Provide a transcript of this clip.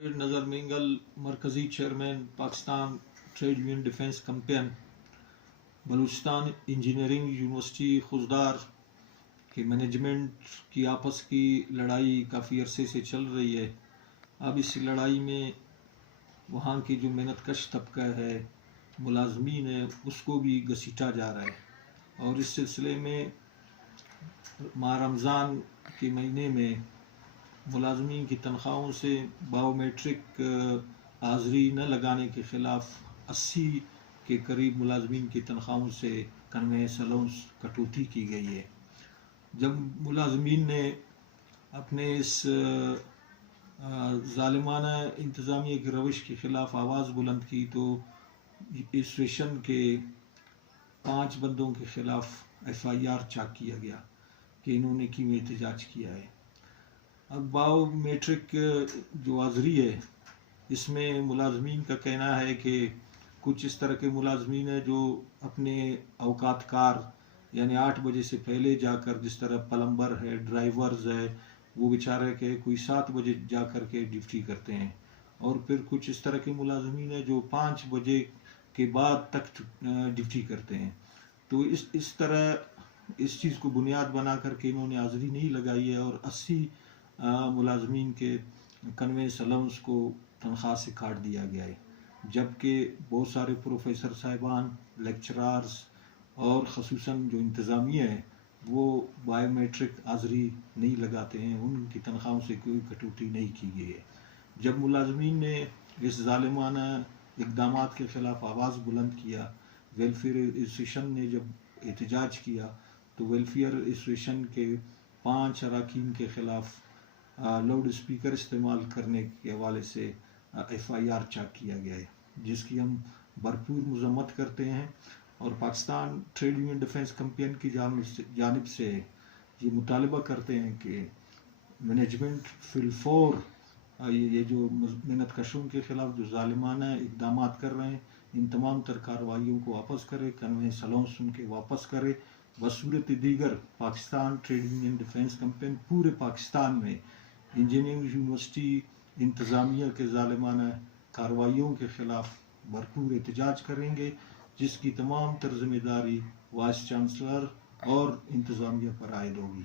नज़र मिंगल मरकज़ी chairman Pakistan trade union defence campaign Balochistan engineering university Khuzdar के मैनेजमेंट की आपस की लड़ाई काफ़ी अरसे से चल रही है। अब इस लड़ाई में वहाँ की जो मेहनतकश तबका है, मुलाजमीन है, उसको भी घसीटा जा रहा है। और इस सिलसिले में माह रमज़ान के महीने में मुलाजमीन की तनख्वाहों से बायोमेट्रिक हाज़री न लगाने के ख़िलाफ़ 80 के करीब मुलाजमीन की तनख्वाहों से कन्वेंस अलाउंस कटौती की गई है। जब मुलाजमीन ने अपने इस ज़ालिमाना इंतज़ामिया की रविश के ख़िलाफ़ आवाज़ बुलंद की तो इस सेशन के 5 बंदों के ख़िलाफ़ FIR चाक किया गया कि इन्होंने क्यों एहतजाज किया है। अब बायोमेट्रिक जो हाज़री है, इसमें मुलाजमीन का कहना है कि कुछ इस तरह के मुलाजमीन है जो अपने औकात कार यानी 8 बजे से पहले जाकर, जिस तरह प्लम्बर है, ड्राइवर्स है, वो बेचारे के कोई 7 बजे जाकर के ड्यूटी करते हैं। और फिर कुछ इस तरह के मुलाजमीन है जो 5 बजे के बाद तक ड्यूटी करते हैं। तो इस तरह इस चीज़ को बुनियाद बना करके इन्होंने हाज़री नहीं लगाई है और 80 मुलाजमीन के कन्वेंस अलाउंस को तनख्वाह से काट दिया गया है। जबकि बहुत सारे प्रोफेसर साहिबान, लेक्चरार्स और ख़ुसूसन जो इंतज़ामिया है वो बायोमेट्रिक हाज़री नहीं लगाते हैं, उनकी तनख्वाहों से कोई कटौती नहीं की गई है। जब मुलाजमीन ने इस ज़ालिमाना इक़दामात के ख़िलाफ़ आवाज़ बुलंद किया, वेलफेयर एसोसिएशन ने जब एहतजाज किया तो वेलफेयर एसोसिएशन के 5 अरकान के ख़िलाफ़ लाउड स्पीकर इस्तेमाल करने के हवाले से FIR चाक किया गया है, जिसकी हम भरपूर मज़म्मत करते हैं। और Pakistan trade union defence campaign की जानिब से ये मुतालबा करते हैं कि मैनेजमेंट फिलफौर ये जो मेहनतकशों के ख़िलाफ़ जो ज़ालिमाना इक़दामात कर रहे हैं, इन तमाम तर कार्रवाइयों को वापस करे, कन्वेंस अलाउंस उनके वापस करे। बसूरत दीगर Pakistan trade union defence campaign पूरे पाकिस्तान में इंजीनियरिंग यूनिवर्सिटी इंतज़ामिया के ज़ालिमाना कार्रवाइयों के ख़िलाफ़ भरपूर एहतजाज करेंगे, जिसकी तमाम तर ज़िम्मेदारी वाइस चांसलर और इंतज़ामिया पर आयद होगी।